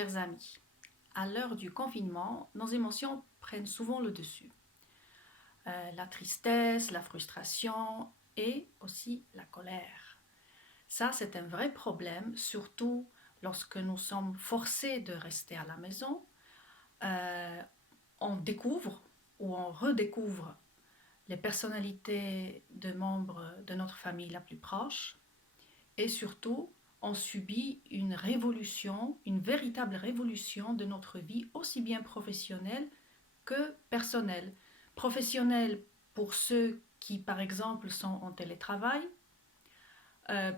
chers amis, à l'heure du confinement, nos émotions prennent souvent le dessus. La tristesse, la frustration et aussi la colère. Ça, c'est un vrai problème, surtout lorsque nous sommes forcés de rester à la maison. Euh, on découvre ou on redécouvre les personnalités de membres de notre famille la plus proche et surtout on subit une révolution, une véritable révolution de notre vie, aussi bien professionnelle que personnelle. Professionnelle pour ceux qui, par exemple, sont en télétravail,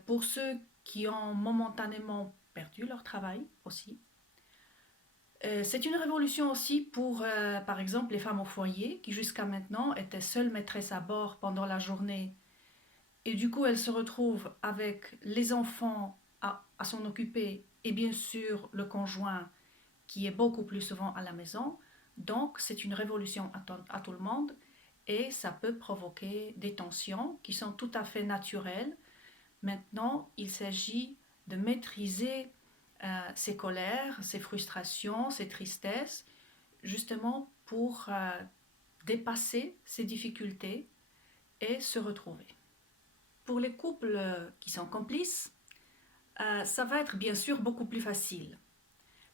pour ceux qui ont momentanément perdu leur travail aussi. C'est une révolution aussi pour, par exemple, les femmes au foyer qui jusqu'à maintenant étaient seules maîtresses à bord pendant la journée et du coup, elle se retrouve avec les enfants à s'en occuper et bien sûr le conjoint qui est beaucoup plus souvent à la maison. Donc, c'est une révolution à tout le monde et ça peut provoquer des tensions qui sont tout à fait naturelles. Maintenant, il s'agit de maîtriser ses colères, ses frustrations, ses tristesses, justement pour dépasser ces difficultés et se retrouver. Pour les couples qui sont complices, ça va être bien sûr beaucoup plus facile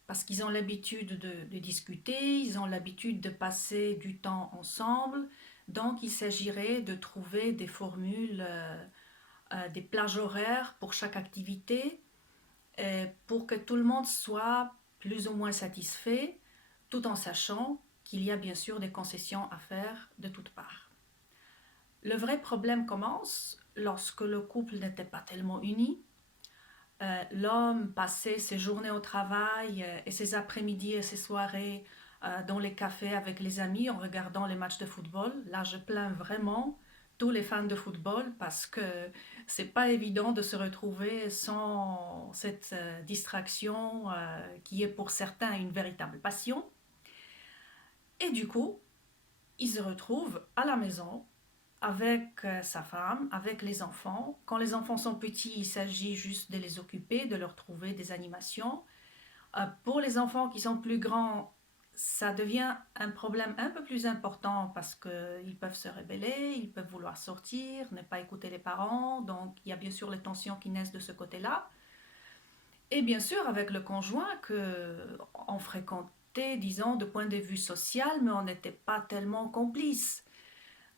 parce qu'ils ont l'habitude de discuter, ils ont l'habitude de passer du temps ensemble. Donc, il s'agirait de trouver des formules, des plages horaires pour chaque activité pour que tout le monde soit plus ou moins satisfait, tout en sachant qu'il y a bien sûr des concessions à faire de toutes parts. Le vrai problème commence lorsque le couple n'était pas tellement uni. L'homme passait ses journées au travail et ses après-midi et ses soirées dans les cafés avec les amis en regardant les matchs de football. Là, je plains vraiment tous les fans de football parce que c'est pas évident de se retrouver sans cette distraction qui est pour certains une véritable passion. Et du coup, il se retrouve à la maison avec sa femme, avec les enfants. Quand les enfants sont petits, il s'agit juste de les occuper, de leur trouver des animations. Pour les enfants qui sont plus grands, ça devient un problème un peu plus important parce qu'ils peuvent se rébeller, ils peuvent vouloir sortir, ne pas écouter les parents. Donc il y a bien sûr les tensions qui naissent de ce côté-là. Et bien sûr avec le conjoint qu'on fréquentait, disons, de point de vue social, mais on n'était pas tellement complices.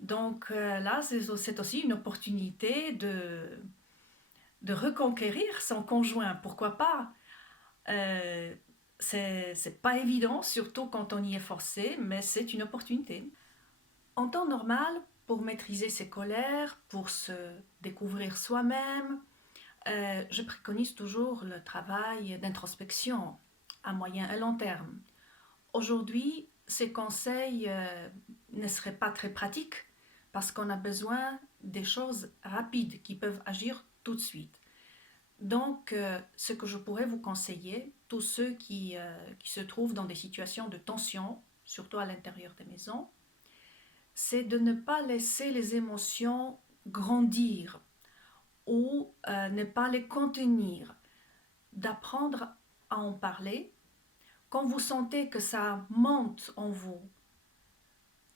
Donc là, c'est aussi une opportunité de reconquérir son conjoint. Pourquoi pas? euh, c'est pas évident, surtout quand on y est forcé, mais c'est une opportunité. En temps normal, pour maîtriser ses colères, pour se découvrir soi-même, je préconise toujours le travail d'introspection à moyen et long terme. Aujourd'hui, ces conseils ne seraient pas très pratiques parce qu'on a besoin des choses rapides qui peuvent agir tout de suite. Donc, ce que je pourrais vous conseiller, tous ceux qui se trouvent dans des situations de tension, surtout à l'intérieur des maisons, c'est de ne pas laisser les émotions grandir ou ne pas les contenir, d'apprendre à en parler. Quand vous sentez que ça monte en vous,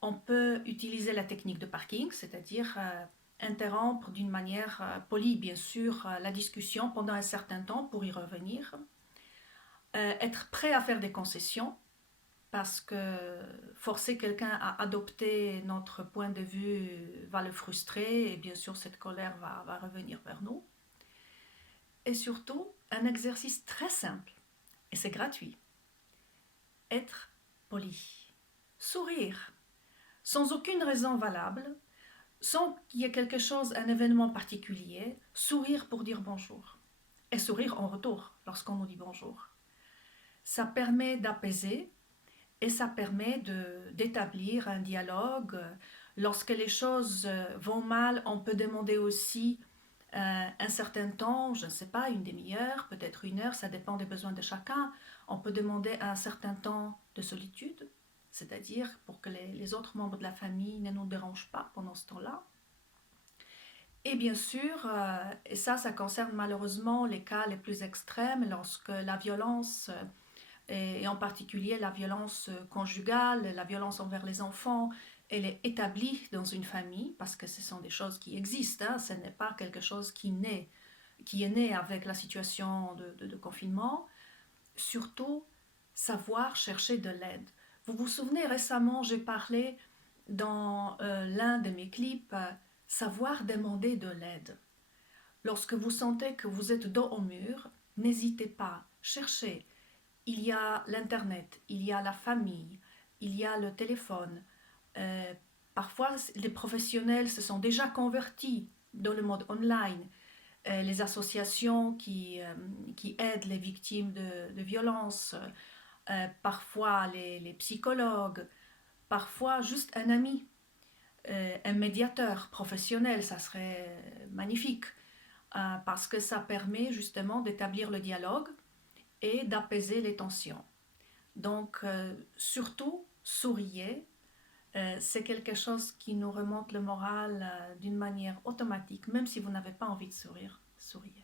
on peut utiliser la technique de parking, c'est-à-dire interrompre d'une manière polie, bien sûr, la discussion pendant un certain temps pour y revenir. Être prêt à faire des concessions, parce que forcer quelqu'un à adopter notre point de vue va le frustrer et bien sûr cette colère va revenir vers nous. Et surtout, un exercice très simple, et c'est gratuit, être poli. Sourire, sans aucune raison valable, sans qu'il y ait quelque chose, un événement particulier, sourire pour dire bonjour. Et sourire en retour lorsqu'on nous dit bonjour. Ça permet d'apaiser et ça permet d'établir un dialogue. Lorsque les choses vont mal, on peut demander aussi un certain temps, je ne sais pas, une demi-heure, peut-être une heure, ça dépend des besoins de chacun. On peut demander un certain temps de solitude, c'est-à-dire pour que les autres membres de la famille ne nous dérangent pas pendant ce temps-là. Et bien sûr, et ça concerne malheureusement les cas les plus extrêmes, lorsque la violence et en particulier la violence conjugale, la violence envers les enfants, elle est établie dans une famille parce que ce sont des choses qui existent, hein, ce n'est pas quelque chose qui est né avec la situation de confinement. Surtout, savoir chercher de l'aide. Vous vous souvenez, récemment, j'ai parlé dans l'un de mes clips, savoir demander de l'aide. Lorsque vous sentez que vous êtes dos au mur, n'hésitez pas, cherchez. Il y a l'internet, il y a la famille, il y a le téléphone. Euh, Parfois, les professionnels se sont déjà convertis dans le mode online. Les associations qui aident les victimes de violences, parfois les psychologues, parfois juste un ami, un médiateur professionnel, ça serait magnifique, parce que ça permet justement d'établir le dialogue et d'apaiser les tensions. Donc, surtout, souriez. C'est quelque chose qui nous remonte le moral d'une manière automatique, même si vous n'avez pas envie de sourire, souriez.